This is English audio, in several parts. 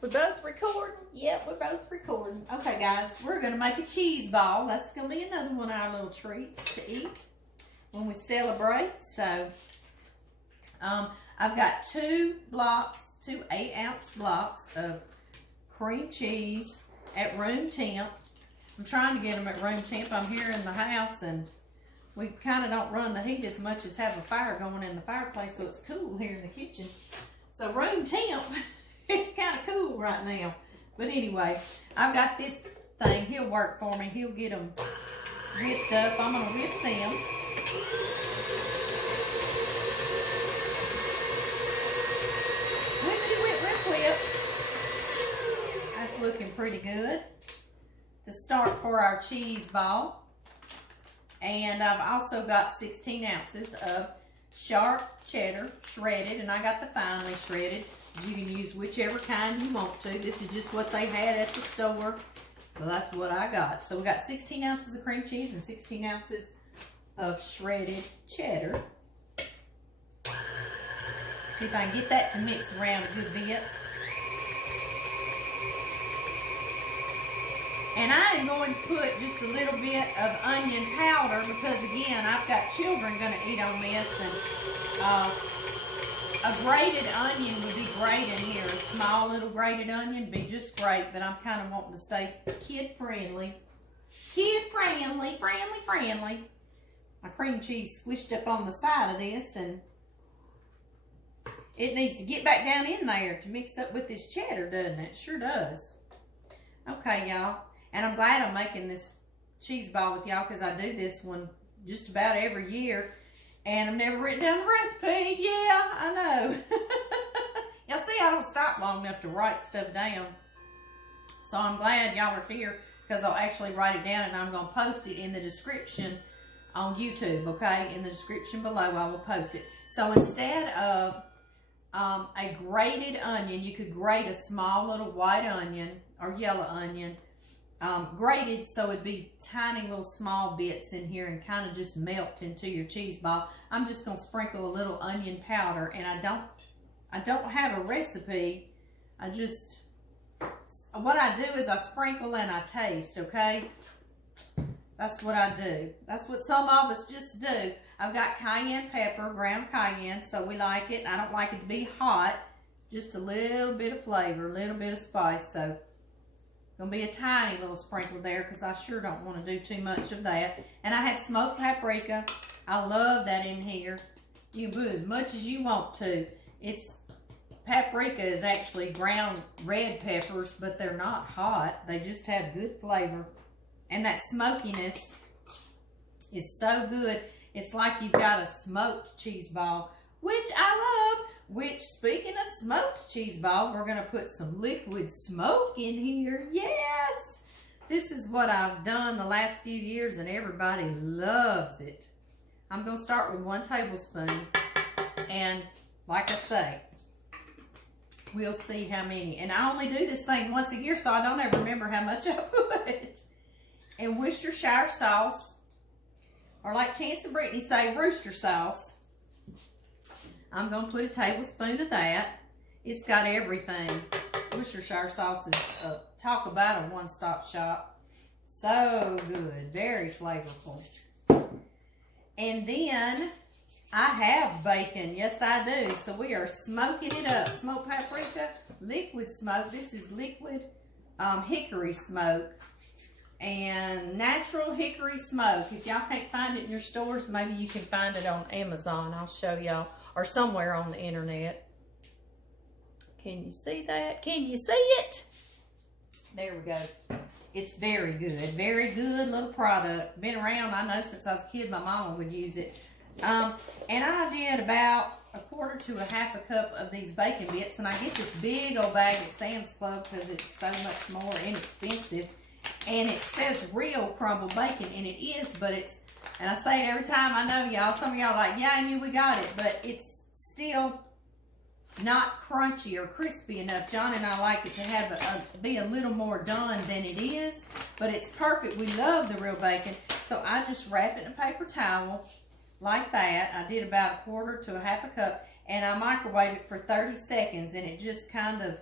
We both recording? Yep, we're both recording. Okay, guys, we're going to make a cheese ball. That's going to be another one of our little treats to eat when we celebrate. So, I've got two 8-ounce blocks of cream cheese at room temp. I'm trying to get them at room temp. I'm here in the house, and we kind of don't run the heat as much as have a fire going in the fireplace, so it's cool here in the kitchen. So room temp, it's kind of cool right now. But anyway, I've got this thing. He'll work for me. He'll get them whipped up. I'm going to whip them. Whippity whip, whip, whip. That's looking pretty good to start for our cheese ball. And I've also got 16 ounces of Sharp Cheddar shredded, and I got the finely shredded. You can use whichever kind you want to. This is just what they had at the store, so that's what I got. So we got 16 ounces of cream cheese and 16 ounces of shredded cheddar. See if I can get that to mix around a good bit. And I am going to put just a little bit of onion powder because, again, I've got children going to eat on this. And a grated onion would be great in here. A small little grated onion would be just great. But I'm kind of wanting to stay kid-friendly. Kid-friendly, friendly. My cream cheese squished up on the side of this. And it needs to get back down in there to mix up with this cheddar, doesn't it? Sure does. Okay, y'all. And I'm glad I'm making this cheese ball with y'all because I do this one just about every year. And I've never written down the recipe. Yeah, I know. Y'all see, I don't stop long enough to write stuff down. So I'm glad y'all are here because I'll actually write it down and I'm going to post it in the description on YouTube, okay? In the description below, I will post it. So instead of a grated onion, you could grate a small little white onion or yellow onion. Grated so it'd be tiny little small bits in here and kind of just melt into your cheese ball. I'm just going to sprinkle a little onion powder, and I don't have a recipe. What I do is I sprinkle and I taste, okay? That's what I do. That's what some of us just do. I've got cayenne pepper, ground cayenne, so we like it. I don't like it to be hot. Just a little bit of flavor, a little bit of spice, so gonna be a tiny little sprinkle there because I sure don't want to do too much of that. And I have smoked paprika. I love that in here. You can put as much as you want to. Paprika is actually ground red peppers, but they're not hot. They just have good flavor. And that smokiness is so good. It's like you've got a smoked cheese ball, which I love. Which, speaking of smoked cheese ball, we're going to put some liquid smoke in here. Yes! This is what I've done the last few years, and everybody loves it. I'm going to start with 1 tablespoon. And, like I say, we'll see how many. And I only do this thing once a year, so I don't ever remember how much I put. And Worcestershire sauce, or like Chance and Brittany say, rooster sauce. I'm going to put a tablespoon of that. It's got everything. Worcestershire sauce is, talk about a one-stop shop. So good. Very flavorful. And then I have bacon. Yes, I do. So we are smoking it up. Smoked paprika, liquid smoke. This is liquid hickory smoke. And natural hickory smoke. If y'all can't find it in your stores, maybe you can find it on Amazon. I'll show y'all. Or somewhere on the internet. Can you see that? Can you see it? There we go. It's very good. Very good little product. Been around, I know, since I was a kid. My mama would use it. And I did about 1/4 to 1/2 cup of these bacon bits. And I get this big old bag at Sam's Club because it's so much more inexpensive. And it says Real Crumbled Bacon. And it is, but it's... And I say it every time. I know y'all, some of y'all are like, yeah, I knew we got it. But it's still not crunchy or crispy enough. John and I like it to have be a little more done than it is. But it's perfect. We love the real bacon. So I just wrap it in a paper towel like that. I did about 1/4 to 1/2 cup. And I microwave it for 30 seconds. And it just kind of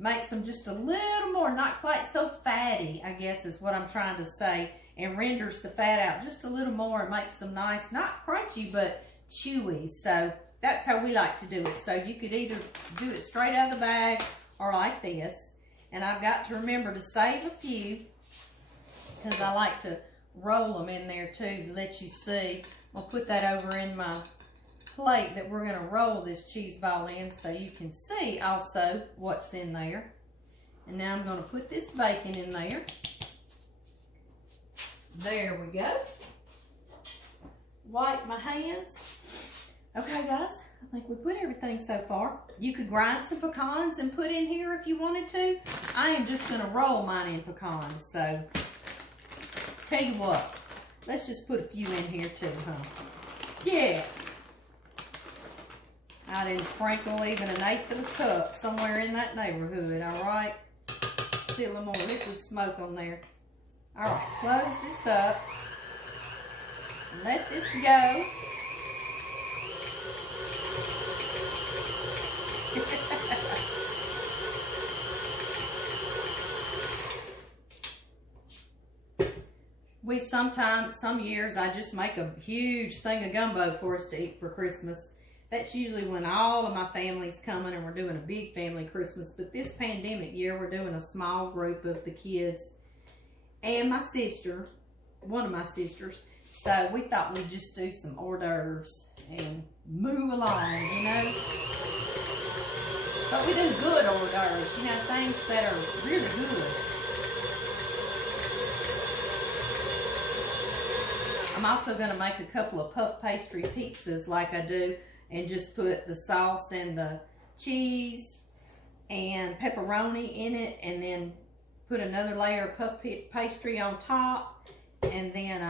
makes them just a little more, not quite so fatty, I guess is what I'm trying to say, and renders the fat out just a little more and makes them nice, not crunchy, but chewy. So that's how we like to do it. So you could either do it straight out of the bag or like this. And I've got to remember to save a few because I like to roll them in there too to let you see. I'll put that over in my plate that we're going to roll this cheese ball in so you can see also what's in there. And now I'm going to put this bacon in there. There we go. Wipe my hands. Okay guys, I think we put everything so far. You could grind some pecans and put in here if you wanted to. I am just going to roll mine in pecans. So tell you what, let's just put a few in here too, huh? Yeah. I didn't sprinkle even an eighth of a cup, somewhere in that neighborhood, all right? See a little more liquid smoke on there. All right, close this up. Let this go. We sometimes, some years, I just make a huge thing of gumbo for us to eat for Christmas. That's usually when all of my family's coming and we're doing a big family Christmas. But this pandemic year, we're doing a small group of the kids and my sister, one of my sisters. So we thought we'd just do some hors d'oeuvres and move along, you know. But we do good hors d'oeuvres, you know, things that are really good. I'm also going to make a couple of puff pastry pizzas like I do, and just put the sauce and the cheese and pepperoni in it, and then put another layer of puff pastry on top, and then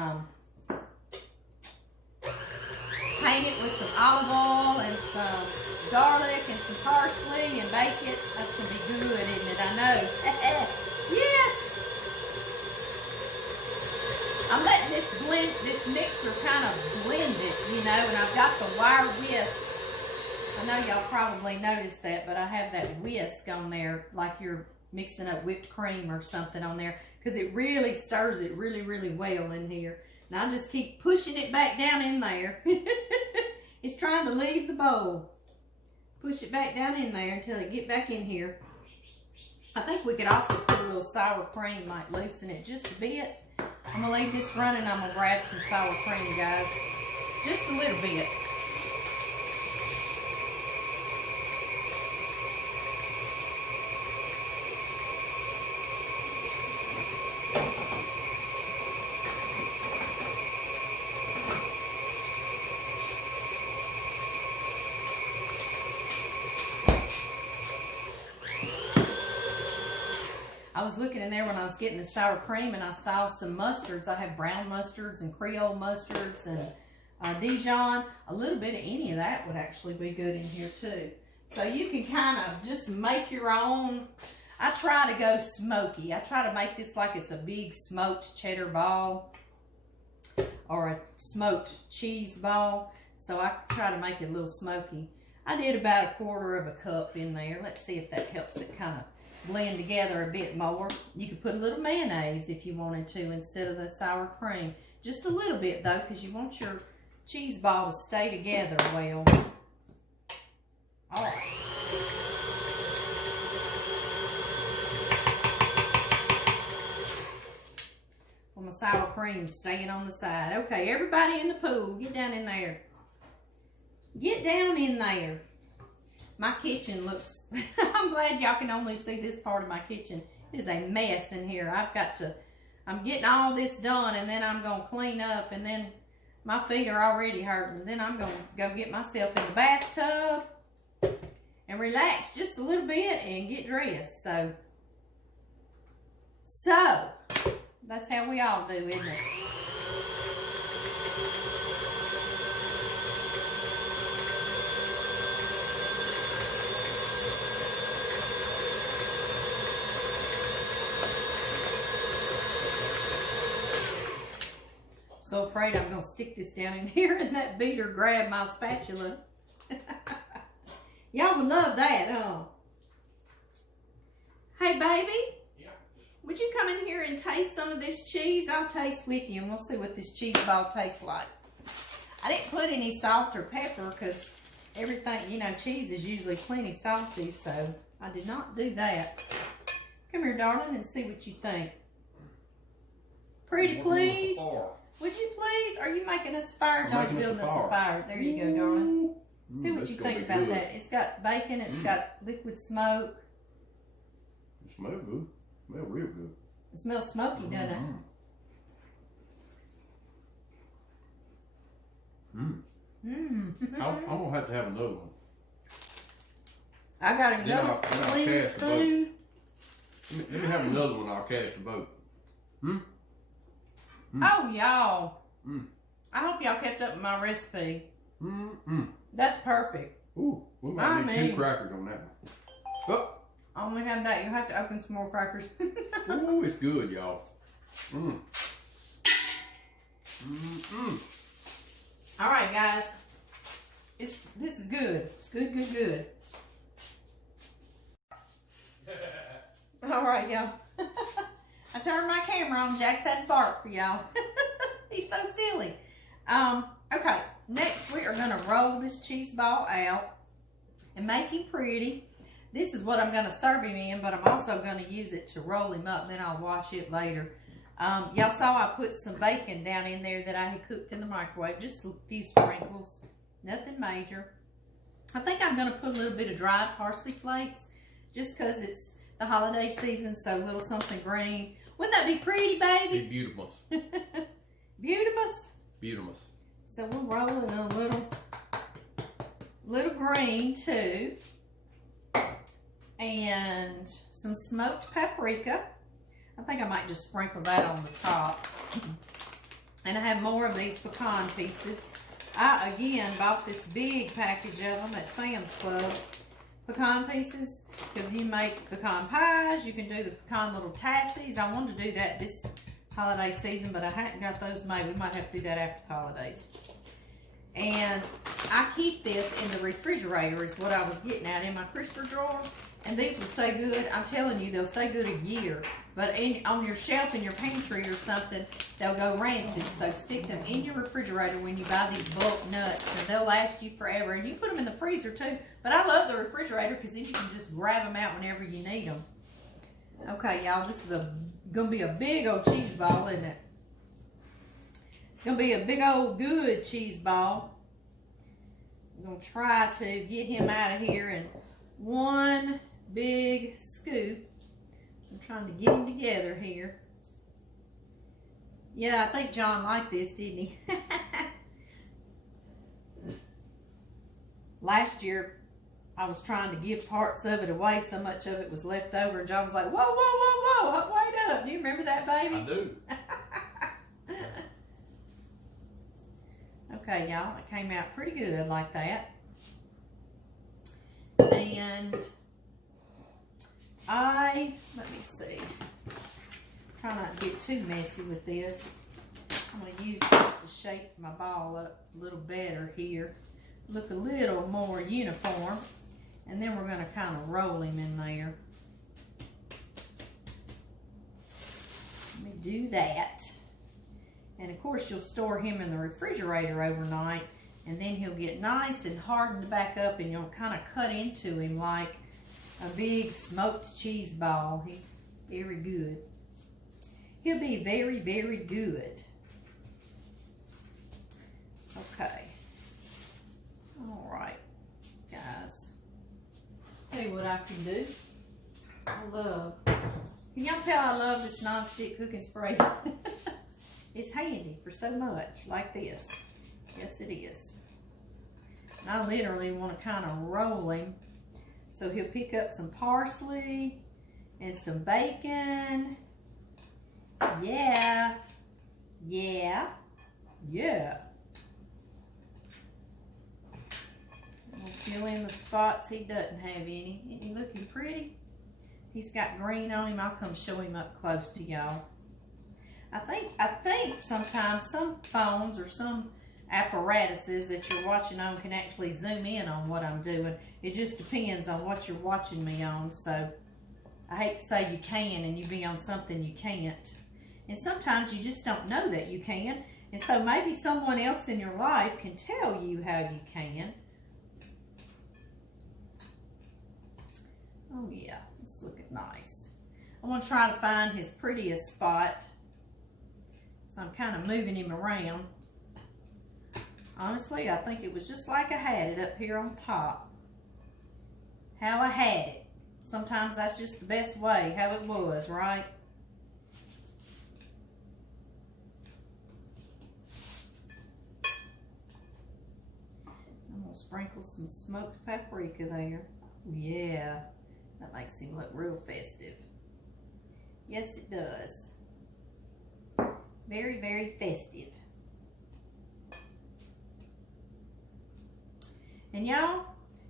paint it with some olive oil and some garlic and some parsley and bake it. That's going to be good, isn't it? I know. Yes! I'm letting this mixer kind of blend it, you know, and I've got the wire whisk. I know y'all probably noticed that, but I have that whisk on there like you're mixing up whipped cream or something on there, because it really stirs it really, really well in here. Now I just keep pushing it back down in there. It's trying to leave the bowl. Push it back down in there until it get back in here. I think we could also put a little sour cream, like loosen it just a bit. I'm going to leave this running. I'm going to grab some sour cream, guys. Just a little bit. I was looking in there when I was getting the sour cream, and I saw some mustards. I have brown mustards and Creole mustards and Dijon. A little bit of any of that would actually be good in here too. So you can kind of just make your own. I try to go smoky. I try to make this like it's a big smoked cheddar ball or a smoked cheese ball. So I try to make it a little smoky. I did about 1/4 of a cup in there. Let's see if that helps it kind of blend together a bit more. You could put a little mayonnaise if you wanted to instead of the sour cream. Just a little bit though, because you want your cheese ball to stay together well. All right. Well, my sour cream's staying on the side. Okay, everybody in the pool, get down in there. Get down in there. My kitchen looks, I'm glad y'all can only see this part of my kitchen. It is a mess in here. I'm getting all this done, and then I'm going to clean up, and then my feet are already hurting. Then I'm going to go get myself in the bathtub and relax just a little bit and get dressed. So that's how we all do, isn't it? So afraid I'm going to stick this down in here and that beater grab my spatula. Y'all would love that, huh? Hey, baby. Yeah. Would you come in here and taste some of this cheese? I'll taste with you, and we'll see what this cheese ball tastes like. I didn't put any salt or pepper because everything, you know, cheese is usually plenty salty, so I did not do that. Come here, darling, and see what you think. Pretty please. Would you please? Are you making us a fire? John's building us a fire. There you go, darling. See what you think about that. It's got bacon. It's got liquid smoke. It smells good. It smells real good. It smells smoky, doesn't it? I'm gonna have to have another one. I got another clean spoon. Let me have another one. I'll cast a vote. Oh, y'all. I hope y'all kept up with my recipe. That's perfect. Ooh, we might need 2 crackers on that one. Oh. I only have that. You'll have to open some more crackers. Ooh, it's good, y'all. All right, guys. This is good. It's good, good, good. All right, y'all. I turned my camera on. Jack's had to bark for y'all. He's so silly. Okay, next we are going to roll this cheese ball out and make him pretty. This is what I'm going to serve him in, but I'm also going to use it to roll him up. Then I'll wash it later. Y'all saw I put some bacon down in there that I had cooked in the microwave. Just a few sprinkles. Nothing major. I think I'm going to put a little bit of dried parsley flakes just because it's the holiday season, so a little something green. Wouldn't that be pretty, baby? Be beautiful. Beautiful? Beautiful. So we'll roll in a little green too. And some smoked paprika. I think I might just sprinkle that on the top. And I have more of these pecan pieces. I, again, bought this big package of them at Sam's Club. Pecan pieces, because you make pecan pies. You can do the pecan little tassies. I wanted to do that this holiday season, but I hadn't got those made. We might have to do that after the holidays. And I keep this in the refrigerator is what I was getting at, in my crisper drawer. And these will stay good. I'm telling you, they'll stay good a year. But on your shelf in your pantry or something, they'll go rancid. So stick them in your refrigerator when you buy these bulk nuts, and they'll last you forever. And you put them in the freezer too. But I love the refrigerator because then you can just grab them out whenever you need them. Okay, y'all, this is gonna be a big old cheese ball, isn't it? It's gonna be a big old good cheese ball. I'm gonna try to get him out of here in one big scoop. So I'm trying to get him together here. Yeah, I think John liked this, didn't he? Last year, I was trying to give parts of it away. So much of it was left over. And John was like, whoa, whoa, whoa, whoa. Wait up. Do you remember that, baby? I do. Okay, y'all. It came out pretty good like that. And let me see. Try not to get too messy with this. I'm going to use this to shape my ball up a little better here. Look a little more uniform. And then we're going to kind of roll him in there. Let me do that. And of course you'll store him in the refrigerator overnight, and then he'll get nice and hardened back up, and you'll kind of cut into him like a big smoked cheese ball. He's very good. He'll be very, very good. Okay. All right, guys. Tell you what I can do. Can y'all tell I love this non-stick cooking spray? It's handy for so much, like this. Yes, it is. And I literally want to kind of roll him. So he'll pick up some parsley and some bacon. Yeah. Yeah. Yeah. We'll fill in the spots he doesn't have any. Isn't he looking pretty? He's got green on him. I'll come show him up close to y'all. I think sometimes some phones or some apparatuses that you're watching on can actually zoom in on what I'm doing. It just depends on what you're watching me on. So I hate to say you can and you be on something you can't. And sometimes you just don't know that you can. And so maybe someone else in your life can tell you how you can. Oh yeah, it's looking nice. I want to try to find his prettiest spot. So I'm kind of moving him around. Honestly, I think it was just like I had it up here on top. How I had it. Sometimes that's just the best way, how it was, right? I'm going to sprinkle some smoked paprika there. Yeah, that makes him look real festive. Yes, it does. Very, very festive. And y'all,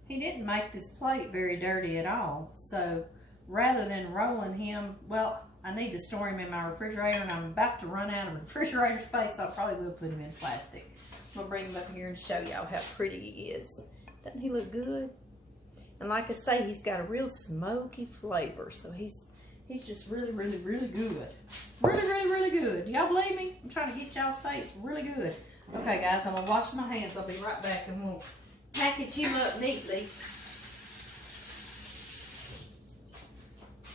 he didn't make this plate very dirty at all. So rather than rolling him, well, I need to store him in my refrigerator and I'm about to run out of refrigerator space, so I probably will put him in plastic. I'm gonna bring him up here and show y'all how pretty he is. Doesn't he look good? And like I say, he's got a real smoky flavor, so he's just really, really, really good. Really, really, really good. Y'all believe me? I'm trying to get y'all's face really good. Okay, guys, I'm gonna wash my hands. I'll be right back and we'll package him up neatly.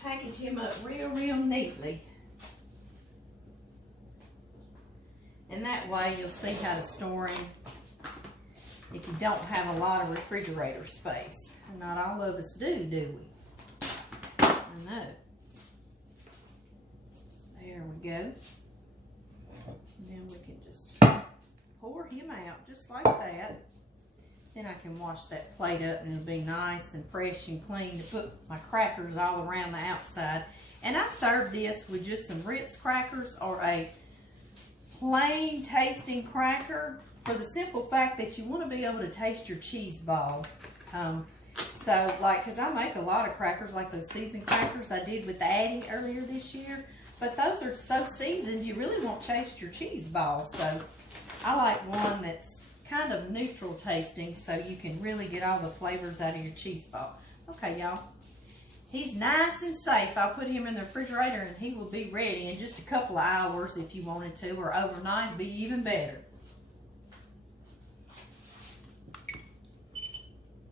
Package him up real, real neatly. And that way you'll see how to store him if you don't have a lot of refrigerator space. And not all of us do we? I know. There we go. And then we can just pour him out just like that. Then I can wash that plate up and it'll be nice and fresh and clean to put my crackers all around the outside. And I serve this with just some Ritz crackers or a plain tasting cracker for the simple fact that you want to be able to taste your cheese ball. So like, cause I make a lot of crackers like those seasoned crackers I did with Addie earlier this year. But those are so seasoned, you really won't taste your cheese ball. So I like one that's kind of neutral tasting so you can really get all the flavors out of your cheese ball. Okay, y'all. He's nice and safe. I'll put him in the refrigerator and he will be ready in just a couple of hours if you wanted to, or overnight would be even better.